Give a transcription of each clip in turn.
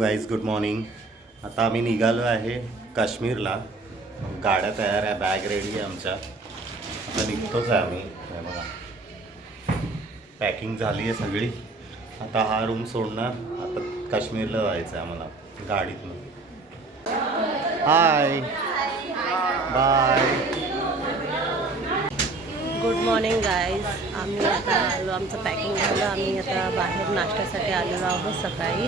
Guys, good morning. आता आम्ही निघालो आहे काश्मीरला. गाड्या तयार आहे, बॅग रेडी आहे आमच्या. आता निघतोच आहे आम्ही. हे बघा, पॅकिंग झाली आहे सगळी. आता हा रूम सोडणार. आता काश्मीरला जायचं आहे आम्हाला गाडीतनं. Hi bye. Good morning guys. आम्ही आता आलो, आमचं पॅकिंग झालं. आम्ही आता बाहेर नाश्त्यासाठी आलेलो आहोत सकाळी.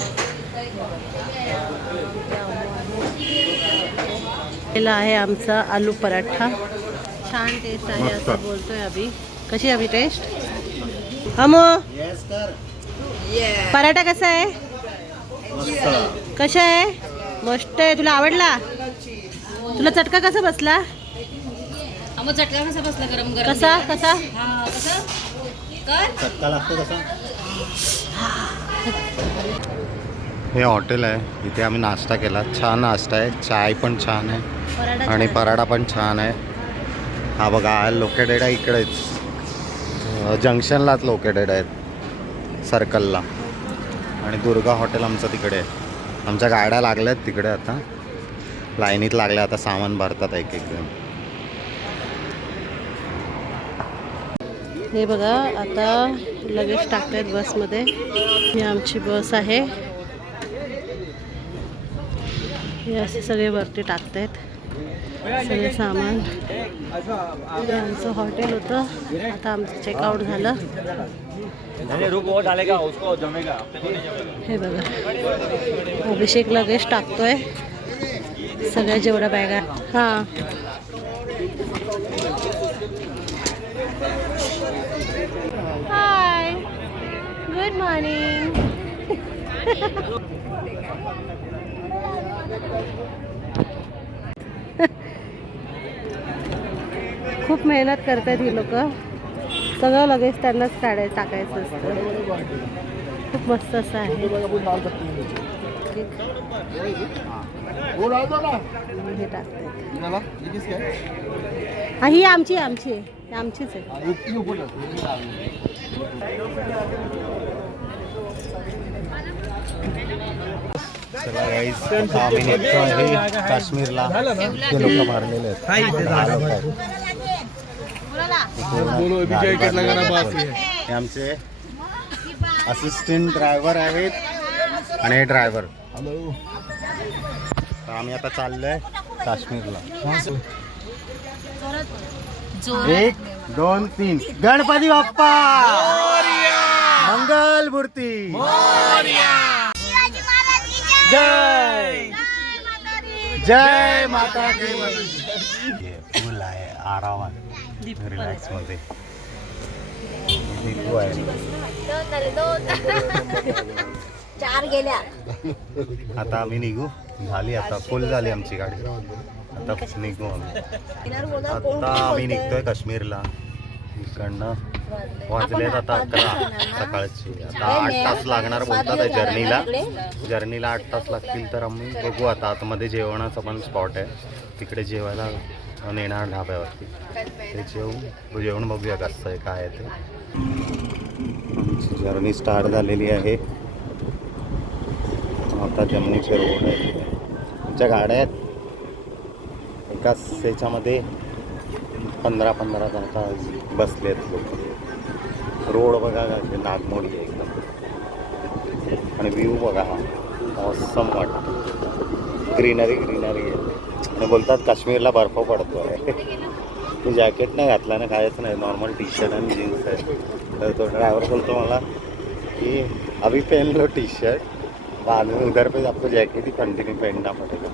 केला आहे आमचा आलू पराठा. छान टेस्ट आहे असं बोलतोय अभि. कशी अभि टेस्ट? अमो पराठा कसा आहे? कसा आहे? मस्त आहे. तुला आवडला? तुला चटका कसा बसला? चटका कसा बसला? गरम गरम कसा कसा कसा कर चटका लागतो कसा? हे हॉटेल आहे, इथे आम्ही नाश्ता केला. छान नाश्ता आहे, चाय पण छान आहे आणि पराठा पण छान आहे. हा बघा, लोकेटेड आहे इकडेच, जंक्शनलाच लोकेटेड आहेत, सर्कलला. आणि दुर्गा हॉटेल आमचं तिकडे आहे. आमच्या गाड्या लागल्या आहेत तिकडे, आता लाईनीत लागल्या. आता सामान भरतात एक एक जण. हे बघा, आता लगेच टाकतायत बसमध्ये. ही आमची बस आहे. हे असे सगळे वरती टाकतायत सगळे सामान. हे आमचं हॉटेल होतं. आता आमचं चेकआउट झालं. हे बघा, अभिषेक लगेच टाकतोय सगळ्या जेवढ्या बॅगा. हां, हाय, गुड मॉर्निंग. खूप मेहनत करतात ही लोक. सगळं लगेच त्यांनाच टाकायचं असतं. खूप मस्त असं आहे. हे टाकतात. ही आमचीच आहे. चला गाईज, आता आम्ही निघतो आहे काश्मीरला. ते लोक भरलेले आहेत. हे आमचे असिस्टंट ड्रायव्हर आहेत आणि हे ड्रायव्हर. तर आम्ही आता चाललोय काश्मीरला. 1 2 3 गणपती बाप्पा मंगल मूर्ती. जय जय माता दी. फुल आहे आरामात, रिलॅक्स मध्ये. दीपू आहे. चार गेल्या. आता आम्ही निघू. झाली, आता फुल झाली आमची गाडी. आता निघू आम्ही. आता आम्ही निघतोय काश्मीरला. इकडनं वाजलेत आता 11 सकाळची. आता 8 तास लागणार बोलतात आहे जर्नीला 8 तास लागतील. तर आम्ही बघू. आता आतमध्ये जेवणाचा पण स्पॉट आहे, तिकडे जेवायला नेणार ढाब्यावरती. ते जेवण बघूया कसं आहे काय आहे ते. आमची जर्नी स्टार्ट झालेली आहे. आता जमिनीचे रोड आहे. आमच्या गाड्या आहेत एकाच ह्याच्यामध्ये 15 जण बसले आहेत लोक. रोड बघा, नागमोडी आहे एकदम. आणि व्ह्यू बघा, हा ऑसम वाटतं. ग्रीनरी आहे. आणि बोलतात काश्मीरला बर्फ पडतो आहे. तो जॅकेट नाही घातला ना, कायच नाही, नॉर्मल टी शर्ट आणि जीन्स आहे. तर तो ड्रायव्हर बोलतो मला की अभी पहन लो टी शर्ट, बाद में उधर पे आपको जैकेट ही कंटिन्यू पहनना पड़ेगा.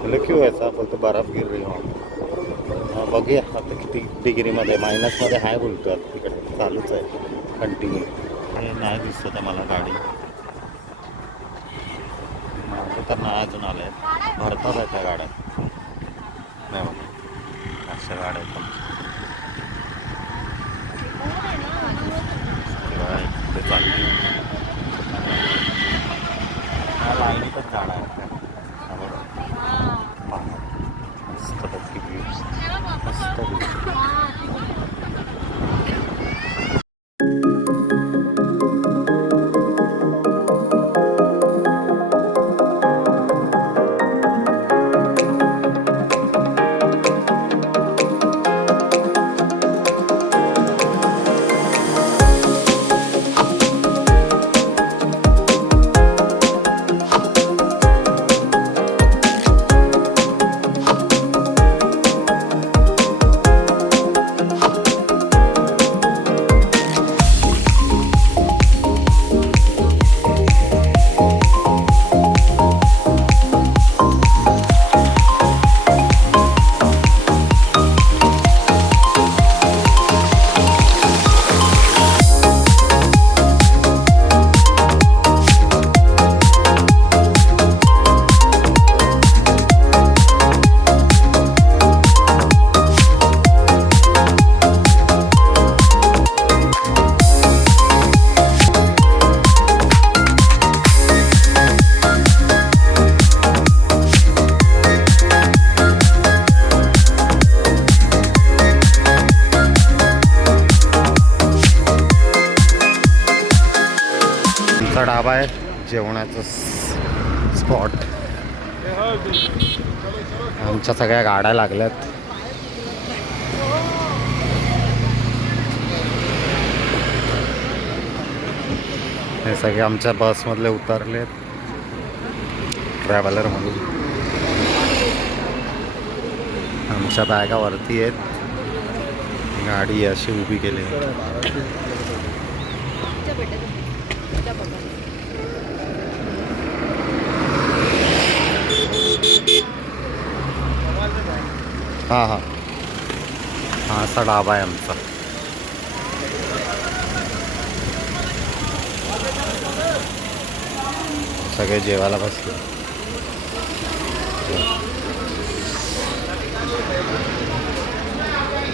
बोले क्यों ऐसा? बोलतो बर्फ गिर रही हो. बघूया आता किती डिग्रीमध्ये, मायनसमध्ये आहे बोलतो. आता तिकडे चालूच आहे कंटिन्यू. नाही दिसत आहे मला गाडी. माझं तर नाही अजून आलं आहे. भरतात आहे त्या गाड्या. नाही बघा, अशा गाड्या आहेत ते चालली. लाईनीतच गाड्या आहेत. मस्त बघ, मस्त. ढाबा आहे, जेवणाचं स्पॉट. आमच्या सगळ्या गाड्या लागल्यात. हे सगळे आमच्या बसमधले उतरलेत, ट्रॅव्हलरमधून. आमच्या बॅगा वरती आहेत, गाडी अशी उभी केली. हां हां, हा असा ढाबा आहे आमचा. सगळे जेवायला बसले.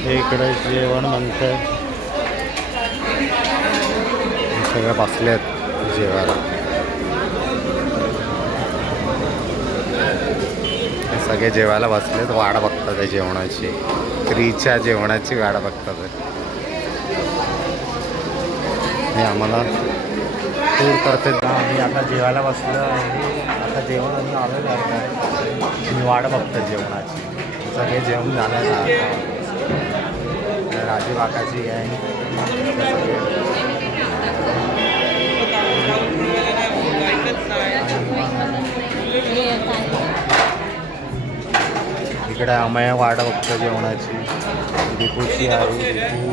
हे इकडे जेवण म्हणतंय, सगळे बसले आहेत जेवायला. हे सगळे जेवायला बसलेत, वाट बघतात आहे जेवणाची. फ्रीच्या जेवणाची वाट बघतात आहे. हे आम्हाला टूर करते. आम्ही आता जेवायला बसलो आहे. आता जेवण आम्ही आलेलं आहे. मी वाट बघतो जेवणाची. सगळे जेवण झालं आहे. राजू काकाची गँग इकडे अमय वाट बघतो जेवणाची. दीपूची आई, दीपू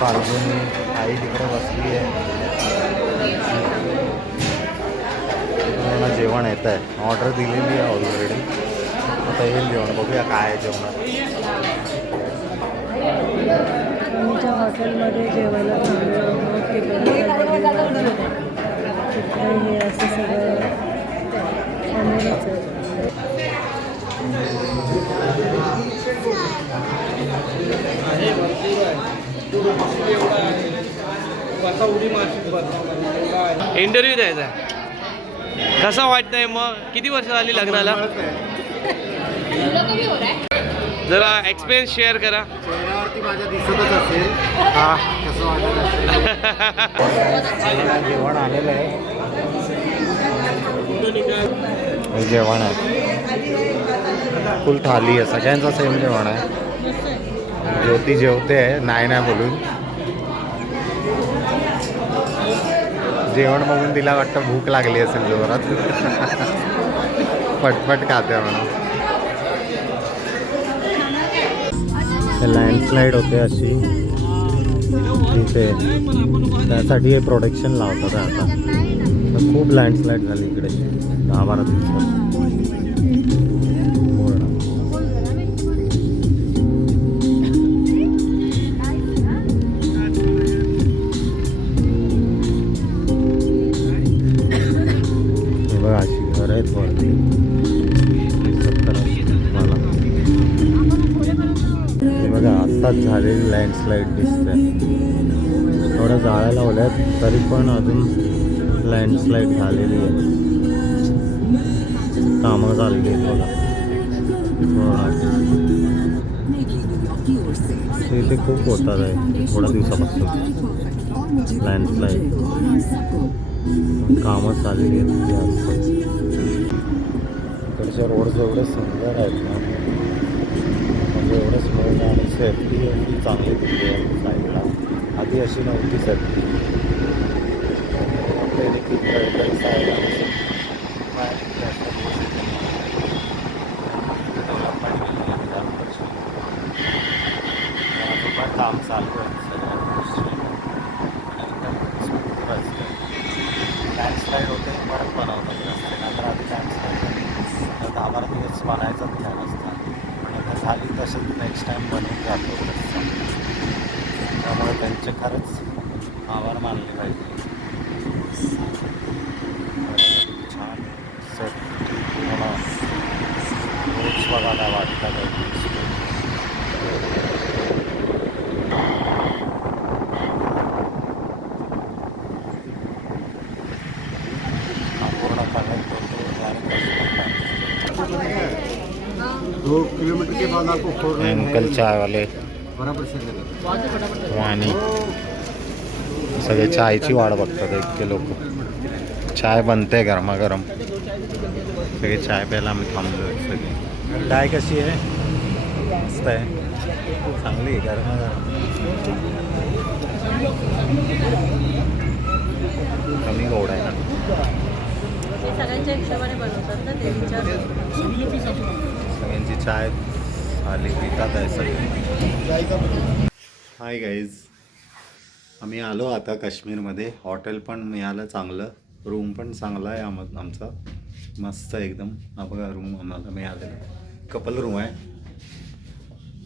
फाल्गुनी आई तिकडे बसली आहे. जेवण येत आहे, ऑर्डर दिलेली आहे ऑलरेडी. आता येईल जेवण, बघूया काय आहे जेवणात. आमच्या हॉटेलमध्ये जेवायला थांबलो आहोत. तिकडे हे असं सगळं फॅमिलीच आहे. इंटरव्ह्यू द्यायचा आहे. कसा वाटतंय मग? किती वर्ष झाली लग्नाला? जरा एक्सपिरियन्स शेअर करा. चेहऱ्यावरती माझ्या दिसतच असेल हा कसं वाटत. जेवण आलेलं आहे. जेवण आहे, फुल थाली आहे, सगळ्यांचं सेम जेवण आहे. ज्योती जेवते आहे, नाही नाही बोलून. जेवण बघून तिला वाटतं भूक लागली असेल जोरात. पटपट खाते म्हणून. लँडस्लाईड होते अशी तिथे, त्यासाठी हे प्रोटेक्शन लावतात आता. तर खूप लँडस्लाईड झाली इकडे 10-12 दिवसात. हे बघा अशी घर आहेत वरती. हे बघा आत्ताच झालेली लँडस्लाईड दिसते. थोड्या जाळ्या लावल्यात तरी पण अजून लँडस्लाईड झालेली आहे. कामं झालेली आहेत बघा. इथे खूप होतात आहे थोड्या दिवसापासून लँडस्लाईड. कामं चाललेली आहेत. इकडच्या रोड एवढे सुंदर आहेत ना, म्हणजे एवढं स्मूथ आणि सेफ्टी एवढी चांगली दिली आहे साईडला. आधी अशी नव्हती सेफ्टी. काम चालू आहे. लँडस्लाईड होते परत बनवतात रस्ते. नंतर आधी लँडस्लाईड 10-12 दिवस बनायचं ध्यान असतं. पण आता झाली तसंच नेक्स्ट टाईम बनवून जातो रस्ता. त्यामुळे त्यांचे खरंच आभार मानले पाहिजे. छान सेफ्टी मला रोज बघायला वाटतात. अंकल चाय वाले आणि सगळे चायची वाट बघतात इतके लोक. चाय बनते गरमागरम. सगळे चाय प्यायला आम्ही थांबलो सगळे. चाय कशी आहे? मस्त आहे, चांगली आहे गरमागरम. कमी गोड आहे ना. सगळ्यांच्या हिशोबाने बनवतात ना ते सगळ्यांची चाय आली पितात आहे सगळे. हाय गाईज, आम्ही आलो आता काश्मीरमध्ये. हॉटेल पण मिळालं चांगलं, रूम पण चांगला आहे आमचा, मस्त एकदम. हा बघा रूम आम्हाला मिळालेला, कपल रूम आहे.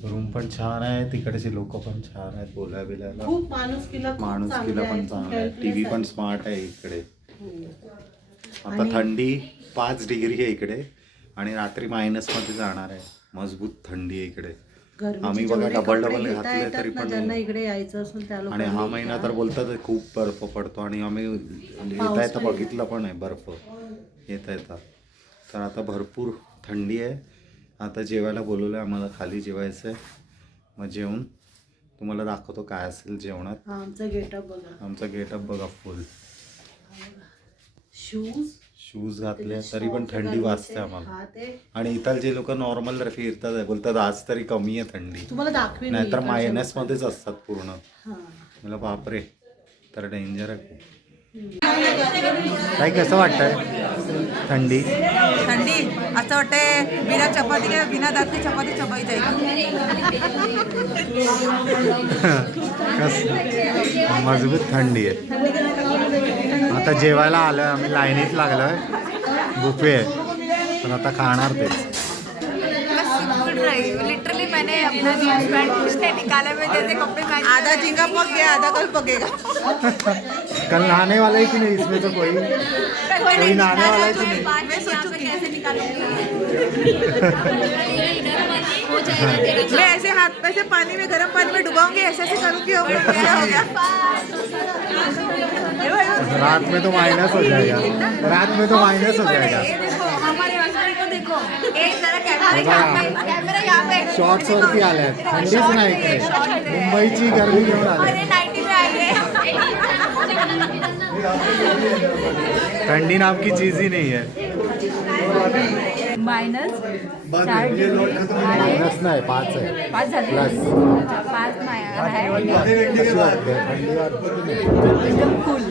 रूम पण छान आहे, तिकडचे लोक पण छान आहेत, बोलायला बिलायला खूप माणुसकीला पण चांगला आहे. टी व्ही पण स्मार्ट आहे इकडे. आता थंडी 5 डिग्री आहे इकडे आणि रात्री -मध्ये जाणार आहे. मजबूत थंडी आहे इकडे. आम्ही बघा डबल घातले तरी पण. ज्यांना इकडे यायचं असेल त्या आणि हा महिना तर बोलतात खूप बर्फ पडतो आणि आम्ही येता येता बघितलं पण आहे बर्फ येता येता. तर आता भरपूर थंडी आहे. आता जेवायला बोलवलं आहे आम्हाला, खाली जेवायचं आहे. मग जेवून तुम्हाला दाखवतो काय असेल जेवणात. आमचा गेटअप बघा फुल. शूज घातले तरी पण थंडी वाजते आम्हाला. आणि इथलचे लोक नॉर्मल फिरतात, बोलतात आज तरी कमी आहे थंडी. तुम्हाला दाखवी नाहीतर -मध्येच असतात पूर्ण. मला बापरे, तर डेंजर आहे. काय कसं वाटतंय थंडी? असं वाटतंय बिना चपाती काय बिना दात की चपाती चपाई जाईल. मजबूत थंडी आहे. आता जेवायला आलोय आम्ही, लाईनीत लागलोय. बुफे आहे पण आता खाणार तेच. लिटरली मैंने अपना जींस पैंट कुछ नहीं निकाला, मैं जैसे कपड़े पहन आधा झींगा पक गया आधा कल पकेगा. कल नहाने वाला है कि नहीं इसमें? तो कोई नहाने वाला है कि नहीं? मैं सोचूं कैसे निकालूंगी. हो जाएगा तेरा. मैं ऐसे हाथ में से पानी में गर्म पानी में डुबाऊंगी, ऐसे ऐसे करूँ कि हो गया. रात में तो माइनस हो जाएगा. हमारे हस्बैंड को देखो, एक जरा कैमरा यहाँ पे शॉर्ट्स वरती आल्या, थंडीच नाही इकडे. मुंबईची गर्दी घेऊन आले. 90 में आइए. ठंडी नाम की चीज ही नहीं है. माइनस माइनस नाही, 5 आहे. 5 झाले. प्लस 5 कशी वाटते थंडी? एकदम कूल.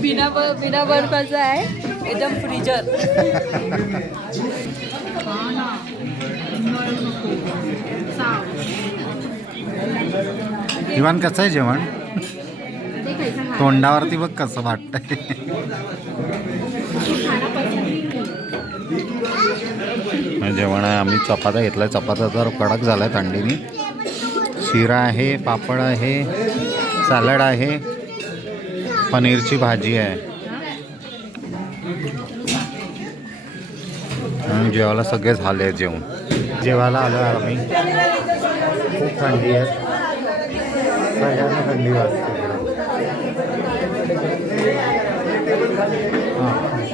बिना बर्फाचा आहे, एकदम फ्रीजर. इव्हन कसं आहे जेवण? तोंडावरती बघ कसं वाटतंय. जेवण आहे, आम्ही चपात्या घेतलाय. चपात्या तर कडक झालाय थंडीने. शिरा आहे, पापड आहे, सॅलड आहे, पनीरची भाजी आहे. आणि जेवायला सगळे झाले जेवण. जेवायला आलो आम्ही. खूप थंडी आहे, सगळ्यांना थंडी वाजते. हां